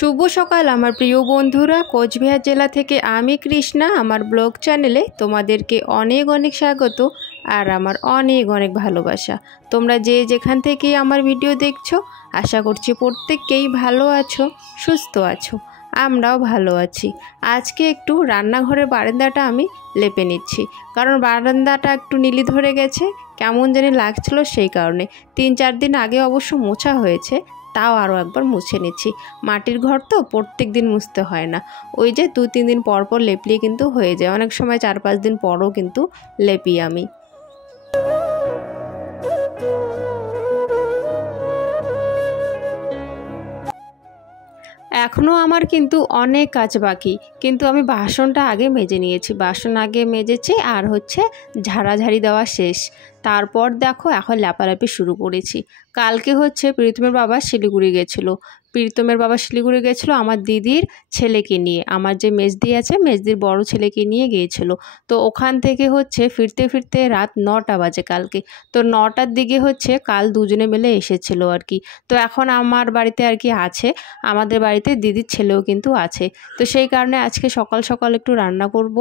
শুভ সকাল আমার প্রিয় বন্ধুরা। কোচবিহার জেলা থেকে আমি কৃষ্ণা আমার ব্লগ চ্যানেলে তোমাদেরকে অনেক অনেক স্বাগত আর আমার অনেক অনেক ভালোবাসা। তোমরা যে যেখান থেকে আমার ভিডিও দেখছো আশা করছি প্রত্যেককেই ভালো আছো, সুস্থ আছো। আমরাও ভালো আছি। আজকে একটু রান্নাঘরের বারান্দাটা আমি লেপে নিচ্ছি, কারণ বারান্দাটা একটু নীলি ধরে গেছে, কেমন জানি লাগছিল, সেই কারণে 3-4 দিন আগে অবশ্য মোছা হয়েছে, তাও আরও একবার মুছে নিচ্ছি। মাটির ঘর তো প্রত্যেক দিন মুছতে হয় না, ওই যে 2-3 দিন পর পর লেপলে কিন্তু হয়ে যায়, অনেক সময় 4-5 দিন পরও কিন্তু লেপি আমি। এখনও আমার কিন্তু অনেক কাজ বাকি, কিন্তু আমি বাসনটা আগে মেজে নিয়েছি, বাসন আগে মেজেছি আর ঝাড়াঝাড়ি দেওয়া শেষ। তারপর দেখো এখন ল্যাপালাপি শুরু করেছি। কালকে প্রীতমের বাবা শিলিগুড়ি গেছিলো আমার দিদির ছেলেকে নিয়ে, আমার যে মেজদি আছে মেজদির বড় ছেলেকে নিয়ে গিয়েছিল। তো ওখান থেকে ফিরতে ফিরতে রাত 9টা বাজে কালকে। তো 9টার দিকে কাল দুজনে মিলে এসেছিলো আর কি। তো এখন আমার বাড়িতে আর কি আছে, আমাদের বাড়িতে দিদির ছেলেও কিন্তু আছে। তো সেই কারণে আজকে সকাল সকাল একটু রান্না করব।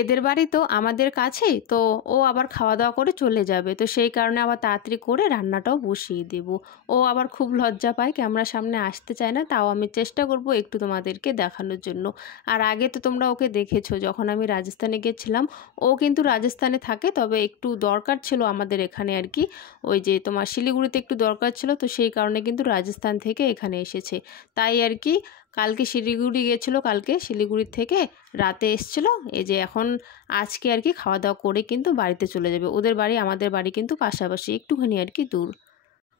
এদের বাড়ি তো আমাদের কাছেই, তো ও আবার খাওয়া দাওয়া করে চলে যাবে, তো সেই কারণে আবার তাড়াতাড়ি করে রান্নাটাও বসিয়ে দেব। ও আবার খুব লজ্জা পায়, ক্যামেরার সামনে আসতে চায় না, তাও আমি চেষ্টা করব একটু তোমাদেরকে দেখানোর জন্য। আর আগে তো তোমরা ওকে দেখেছো, যখন আমি রাজস্থানে গেছিলাম, ও কিন্তু রাজস্থানে থাকে, তবে একটু দরকার ছিল আমাদের এখানে আর কি, ওই যে তোমার শিলিগুড়িতে একটু দরকার ছিল, তো সেই কারণে কিন্তু রাজস্থান থেকে এখানে এসেছে। তাই আর কি কালকে শিলিগুড়ি গেছিলো, কালকে শিলিগুড়ি থেকে রাতে এসেছিলো, এই যে এখন আজকে আর কি খাওয়া দাওয়া করে কিন্তু বাড়িতে চলে যাবে। ওদের বাড়ি আমাদের বাড়ি কিন্তু পাশাপাশি, একটুখানি আর কি দূর।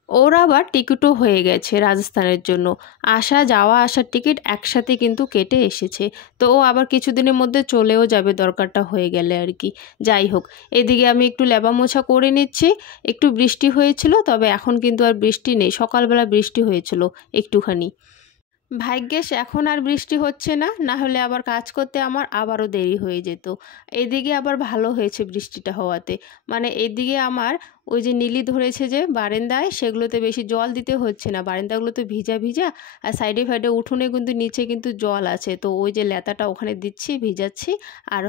ওর আবার টিকিটও হয়ে গেছে রাজস্থানের জন্য, আসার টিকিট একসাথে কিন্তু কেটে এসেছে। তো ও আবার কিছুদিনের মধ্যে চলেও যাবে দরকারটা হয়ে গেলে আর কি। যাই হোক, এদিকে আমি একটু লেবা মোছা করে নিচ্ছি। একটু বৃষ্টি হয়েছিল, তবে এখন কিন্তু আর বৃষ্টি নেই, সকালবেলা বৃষ্টি হয়েছিল একটুখানি। ভাগ্যেশ এখন আর বৃষ্টি হচ্ছে না, না হলে আবার কাজ করতে আমার আবারও দেরি হয়ে যেত। এদিকে আবার ভালো হয়েছে বৃষ্টিটা হওয়াতে, মানে এদিকে আমার ওই যে নীলি ধরেছে যে বারান্দায়, সেগুলোতে বেশি জল দিতে হচ্ছে না, বারান্দাগুলো তো ভিজা ভিজা, আর সাইডে ফাইডে উঠোনে কিন্তু নিচে কিন্তু জল আছে, তো ওই যে লেতাটা ওখানে দিচ্ছি, ভিজাচ্ছি, আর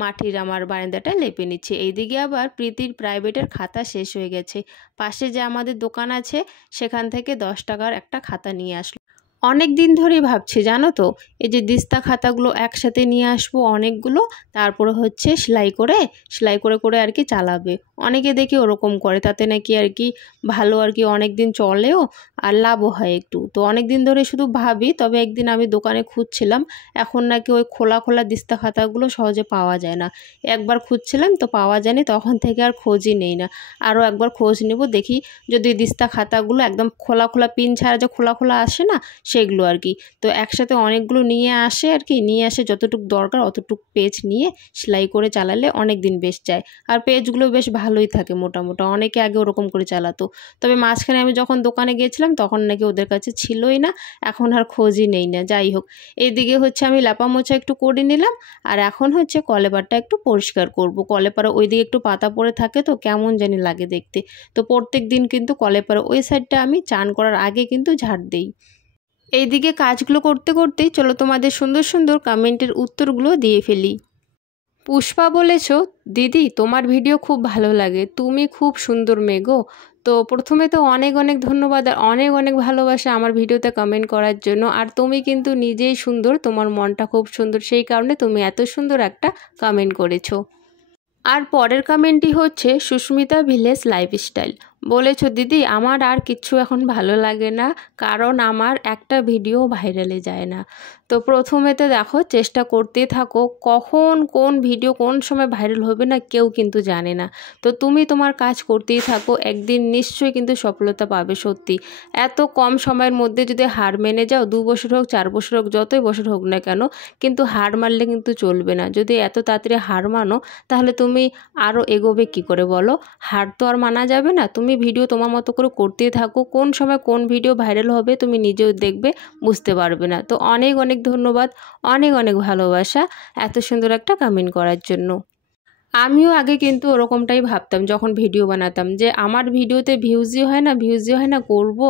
মাটির আমার বারান্দাটা লেপে নিচ্ছি। এইদিকে আবার প্রীতির প্রাইভেটের খাতা শেষ হয়ে গেছে, পাশে যে আমাদের দোকান আছে সেখান থেকে 10 টাকার একটা খাতা নিয়ে আসলো। অনেক দিন ধরেই ভাবছি জানো তো, এই যে দিস্তা খাতাগুলো একসাথে নিয়ে আসবো অনেকগুলো, তারপরে সেলাই করে করে আর কি চালাবে। অনেকে দেখি ওরকম করে, তাতে নাকি আর কি ভালো আর কি অনেক দিন চলেও আর লাভও হয় একটু। তো অনেক দিন ধরে শুধু ভাবি, তবে একদিন আমি দোকানে খুঁজছিলাম, এখন নাকি ওই খোলা খোলা দিস্তা খাতাগুলো সহজে পাওয়া যায় না। একবার খুঁজছিলাম তো পাওয়া যায়নি, তখন থেকে আর খোঁজই নেই না। আরও একবার খোঁজ নেব, দেখি যদি দিস্তা খাতাগুলো একদম খোলা খোলা পিন ছাড়া যে খোলা খোলা আসে না সেগুলো আর কি। তো একসাথে অনেকগুলো নিয়ে আসে আর কি, নিয়ে আসে যতটুকু দরকার অতটুকু পেজ নিয়ে সেলাই করে চালালে অনেক দিন বেশ যায়, আর পেজগুলো বেশ ভালোই থাকে মোটামোটা। অনেকে আগে ওরকম করে চালাতো, তবে মাঝখানে আমি যখন দোকানে গিয়েছিলাম তখন নাকি ওদের কাছে ছিলই না, এখন আর খোঁজই নেই না। যাই হোক, এইদিকে আমি লাপা মোছা একটু করে নিলাম, আর এখন কলেপারটা একটু পরিষ্কার করব। কলেপারে ওইদিকে একটু পাতা পড়ে থাকে, তো কেমন জানি লাগে দেখতে। তো প্রত্যেক দিন কিন্তু কলেপারে ওই সাইডটা আমি চান করার আগে কিন্তু ঝাড় দিই। এইদিকে কাজগুলো করতে করতেই চলো তোমাদের সুন্দর সুন্দর কমেন্টের উত্তরগুলো দিয়ে ফেলি। পুষ্পা বলেছ, দিদি তোমার ভিডিও খুব ভালো লাগে, তুমি খুব সুন্দর মেয়ে গো। তো প্রথমে তো অনেক অনেক ধন্যবাদ আর অনেক অনেক ভালোবাসা আমার ভিডিওতে কমেন্ট করার জন্য। আর তুমি কিন্তু নিজেই সুন্দর, তোমার মনটা খুব সুন্দর, সেই কারণে তুমি এত সুন্দর একটা কমেন্ট করেছো। আর পরের কমেন্টটি সুস্মিতা ভিলেজ লাইফস্টাইল, বলেছো দিদি আমার আর কিচ্ছু এখন ভালো লাগে না, কারণ আমার একটা ভিডিও ভাইরালে যায় না। তো প্রথমে তো দেখো চেষ্টা করতেই থাকো, কখন কোন ভিডিও কোন সময় ভাইরাল হবে না কেউ কিন্তু জানে না। তো তুমি তোমার কাজ করতেই থাকো, একদিন নিশ্চয়ই কিন্তু সফলতা পাবে। সত্যি এত কম সময়ের মধ্যে যদি হার মেনে যাও, 2 বছর হোক 4 বছর হোক যতই বছর হোক না কেন, কিন্তু হার মানলে কিন্তু চলবে না। যদি এত তাড়াতাড়ি হার মানো তাহলে তুমি আরও এগোবে কি করে বলো? হার তো আর মানা যাবে না। তুমি ভিডিও তোমার মতো করে করতেই থাকো, কোন সময় কোন ভিডিও ভাইরাল হবে তুমি নিজেও দেখবে, বুঝতে পারবে না। তো অনেক অনেক ধন্যবাদ, অনেক অনেক ভালোবাসা এত সুন্দর একটা কমেন্ট করার জন্য। আমিও আগে কিন্তু ওরকমটাই ভাবতাম যখন ভিডিও বানাতাম, যে আমার ভিডিওতে ভিউজই হয় না করব।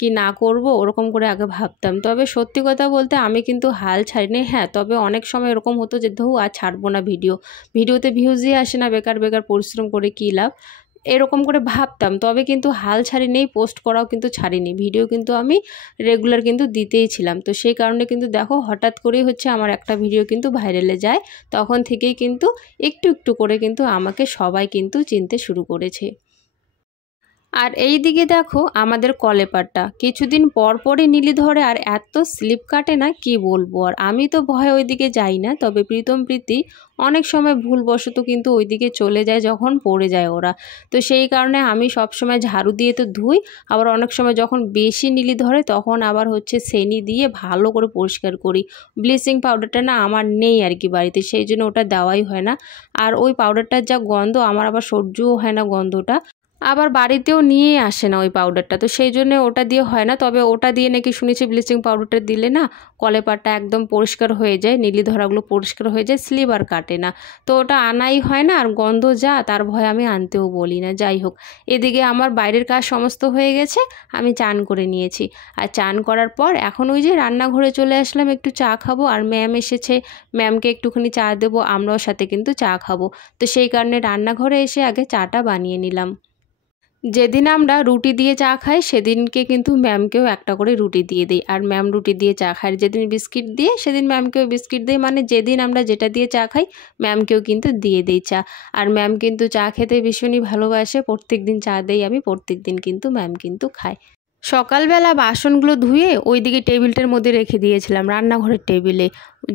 কি না করব ওরকম করে আগে ভাবতাম। তবে সত্যি কথা বলতে আমি কিন্তু হাল ছাড়িনি। হ্যাঁ, তবে অনেক সময় এরকম হতো যে ধৌ আর ছাড়বো না ভিডিওতে ভিউজই আসে না, বেকার বেকার পরিশ্রম করে কী লাভ, এরকম করে ভাবতাম। তবে কিন্তু হাল ছাড়িনি, পোস্ট করাও কিন্তু ছাড়িনি, ভিডিও কিন্তু আমি রেগুলার কিন্তু দিতেই ছিলাম। তো সেই কারণে কিন্তু দেখো হঠাৎ করেই হচ্ছে আমার একটা ভিডিও কিন্তু ভাইরালে যায়, তখন থেকেই কিন্তু একটু একটু করে কিন্তু আমাকে সবাই কিন্তু চিনতে শুরু করেছে। আর এই দিকে দেখো আমাদের কলেপারটা কিছুদিন পর পরই নীলি ধরে আর এত স্লিপ কাটে না কি বলবো। আর আমি তো ভয়ে ওইদিকে যাই না, তবে প্রীতম প্রীতি অনেক সময় ভুলবশত কিন্তু ওইদিকে চলে যায় যখন পড়ে যায় ওরা। তো সেই কারণে আমি সব সময় ঝাড়ু দিয়ে তো ধুই, আবার অনেক সময় যখন বেশি নীলি ধরে তখন আবার হচ্ছে সেনি দিয়ে ভালো করে পরিষ্কার করি। ব্লিচিং পাউডারটা না আমার নেই আর কি বাড়িতে, সেই জন্য ওটা দেওয়াই হয় না। আর ওই পাউডারটার যা গন্ধ আমার আবার সহ্যও হয় না গন্ধটা, আবার বাড়িতেও নিয়ে আসে না ওই পাউডারটা, তো সেই জন্য ওটা দিয়ে হয় না। তবে ওটা দিয়ে নাকি শুনেছি ব্লিচিং পাউডারটা দিলে না কলেপারটা একদম পরিষ্কার হয়ে যায়, নীলি ধরাগুলো পরিষ্কার হয়ে যায়, স্লিপ আর কাটে না। তো ওটা আনাই হয় না, আর গন্ধ যা তার ভয় আমি আনতেও বলি না। যাই হোক, এদিকে আমার বাইরের কাজ সমস্ত হয়ে গেছে, আমি চান করে নিয়েছি। আর চান করার পর এখন ওই যে রান্নাঘরে চলে আসলাম একটু চা খাবো, আর ম্যাম এসেছে, ম্যামকে একটুখানি চা দেবো, আমরাও সাথে কিন্তু চা খাবো। তো সেই কারণে রান্নাঘরে এসে আগে চাটা বানিয়ে নিলাম। যেদিন আমরা রুটি দিয়ে চা খাই সেদিনকে কিন্তু ম্যামকেও একটা করে রুটি দিয়ে দিই, আর ম্যাম রুটি দিয়ে চা খায়। যেদিন বিস্কিট দিয়ে সেদিন ম্যামকেও বিস্কিট দিই, মানে যেদিন আমরা যেটা দিয়ে চা খাই ম্যামকেও কিন্তু দিয়ে দিই চা। আর ম্যাম কিন্তু চা খেতে ভীষণই ভালোবাসে, প্রত্যেক দিন চা দেই আমি, প্রত্যেক দিন কিন্তু ম্যাম কিন্তু খায়। সকালবেলা বাসনগুলো ধুয়ে ওইদিকে টেবিলটার মধ্যে রেখে দিয়েছিলাম, রান্নাঘরের টেবিলে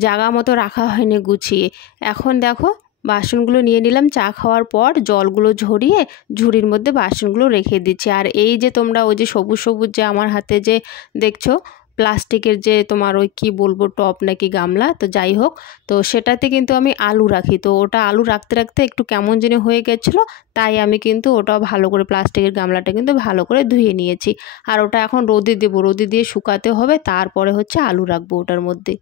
জায়গা মতো রাখা হয়নি গুছিয়ে। এখন দেখো বাসনগুলো নিয়ে নিলাম, চা খাওয়ার পর জলগুলো ঝরিয়ে ঝুড়ির মধ্যে বাসনগুলো রেখে দিচ্ছি। আর এই যে তোমরা ওই যে সবুজ সবুজ যে আমার হাতে যে দেখছো প্লাস্টিকের যে তোমার ওই কি বলবো টপ নাকি গামলা, তো যাই হোক, তো সেটাতে কিন্তু আমি আলু রাখি। তো ওটা আলু রাখতে রাখতে একটু কেমন যেন হয়ে গেছিলো, তাই আমি কিন্তু ওটা ভালো করে প্লাস্টিকের গামলাটা কিন্তু ভালো করে ধুয়ে নিয়েছি। আর ওটা এখন রোদে দেবো, রোদে দিয়ে শুকাতে হবে, তারপরে হচ্ছে আলু রাখবো ওটার মধ্যে।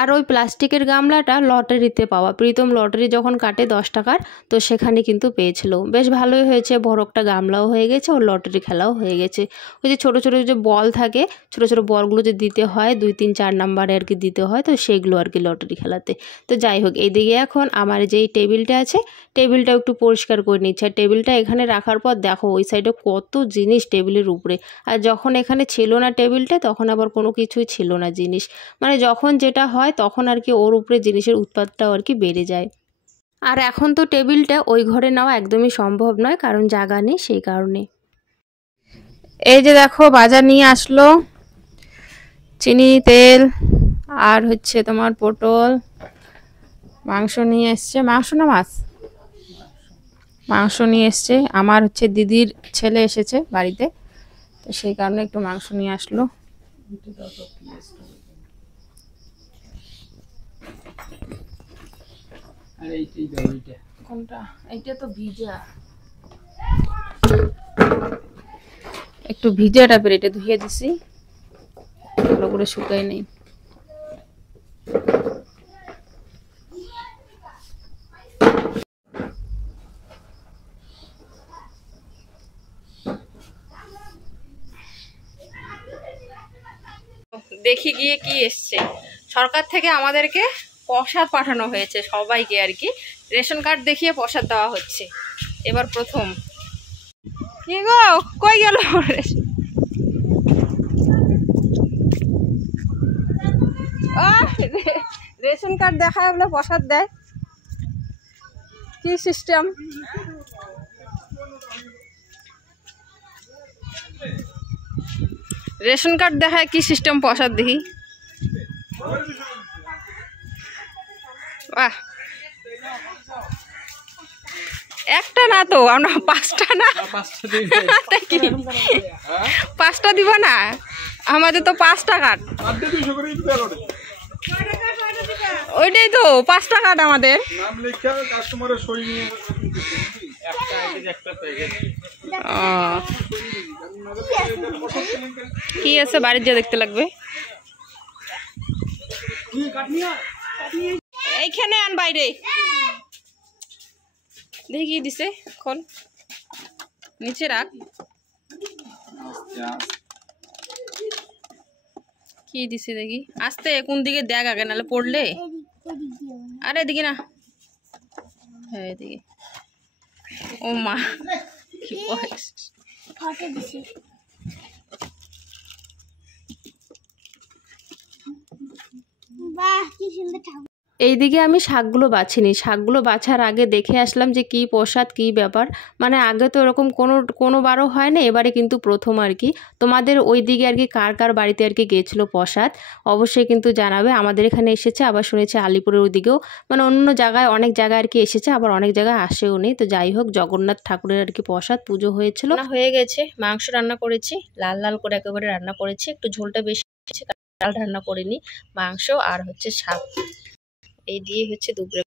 আর ওই প্লাস্টিকের গামলাটা লটারিতে পাওয়া, প্রীতম লটারি যখন কাটে 10 টাকার, তো সেখানে কিন্তু পেয়েছিল। বেশ ভালোই হয়েছে, বড় একটা গামলাও হয়ে গেছে, ওর লটারি খেলাও হয়ে গেছে। ওই যে ছোটো ছোটো যে বল থাকে, ছোটো ছোটো বলগুলো যে দিতে হয় 2, 3, 4 নাম্বারে আর কি দিতে হয়, তো সেগুলো আর কি লটারি খেলাতে। তো যাই হোক, এইদিকে এখন আমার যেই টেবিলটা আছে টেবিলটাও একটু পরিষ্কার করে নিচ্ছে। আর টেবিলটা এখানে রাখার পর দেখো ওই সাইডে কত জিনিস টেবিলের উপরে, আর যখন এখানে ছিল না টেবিলটা তখন আবার কোনো কিছুই ছিল না জিনিস, মানে যখন যেটা হয় তখন আর কি ওর উপরে জিনিসের উৎপাতটাও আর কি বেড়ে যায়। আর এখন তো টেবিলটা ওই ঘরে নেওয়া একদমই সম্ভব নয়, কারণ জায়গা নেই সেই কারণে। এই যে দেখো বাজার নিয়ে আসলো, চিনি, তেল, আর হচ্ছে তোমার পটল, মাংস নিয়ে এসছে, মাংস না মাছ, মাংস নিয়ে এসছে। আমার হচ্ছে দিদির ছেলে এসেছে বাড়িতে, তো সেই কারণে একটু মাংস নিয়ে আসলো। কোনটা? এইটা তো ভিজা, একটু ভিজা টাইপের, এটা ধুয়ে দিছি, ভালো করে শুকাই নেই। দেখি গিয়ে কি এসছে সরকার থেকে, আমাদেরকে প্রসাদ পাঠানো হয়েছে সবাইকে আর কি, রেশন কার্ড দেখিয়ে প্রসাদ দেওয়া হচ্ছে এবার প্রথম। কি গো কই গেল রেশন কার্ড দেখায় বলে প্রসাদ দেয়, কি সিস্টেম? রেশন কার্ড দেখায় কি সিস্টেম, প্রসাদ দেখি। বাহ, একটা না তো আমরা 5টা না, 5টা দিব না, আমাদের তো 5টা কার্ড, ওইটাই তো 5টা কার্ড আমাদের। কি আছে বাড়ির যা দেখতে লাগবে, এইখানে আন, বাইরে দেখি কি দিছে, খোল, নিচে রাখ। কি দিছে দেখি, আস্তে কোন দিকে দেখ আগে, নাহলে পড়লে। আরে এদিকে না, হ্যাঁ এদিকে। ও মা, কি বয়স। এইদিকে আমি শাকগুলো বাছিনি, শাকগুলো বাছার আগে দেখে আসলাম যে কি প্রসাদ কি ব্যাপার। মানে আগে তো এরকম কোনোবারও হয় না, এবারে কিন্তু প্রথম আর কি। তোমাদের ওই দিকে আর কি কার কার বাড়িতে আর কি গিয়েছিল প্রসাদ, অবশ্যই কিন্তু জানাবে। আমাদের এখানে এসেছে, আবার শুনেছি আলিপুরের ওইদিকেও, মানে অন্য জায়গায় অনেক জায়গায় আর কি এসেছে, আবার অনেক জায়গায় আসেও নেই। তো যাই হোক, জগন্নাথ ঠাকুরের আর কি প্রসাদ পুজো হয়েছিল, হয়ে গেছে। মাংস রান্না করেছি, লাল লাল করে একেবারে রান্না করেছি, একটু ঝোলটা বেশি, ডাল রান্না করিনি, মাংস আর হচ্ছে শাক, এই দিয়ে হচ্ছে দুপুরে।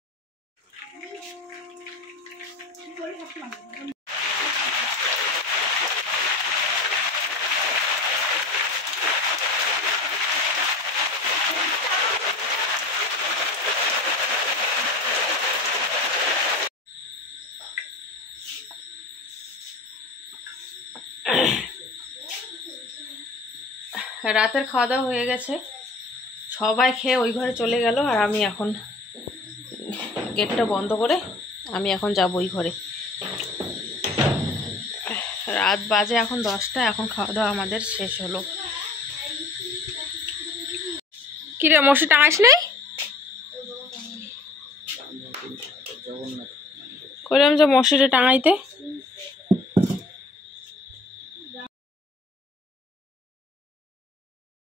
রাতের খাওয়া দাওয়া হয়ে গেছে, সবাই খেয়ে ওই ঘরে চলে গেল, আর আমি এখন গেটটা বন্ধ করে আমি এখন যাব ওই ঘরে। রাত বাজে এখন 10টা, এখন খাওয়া দাওয়া আমাদের শেষ হলো। কিরে মশি টাঙাইস নাই? কইলাম যে মশিটা টাঙাইতে।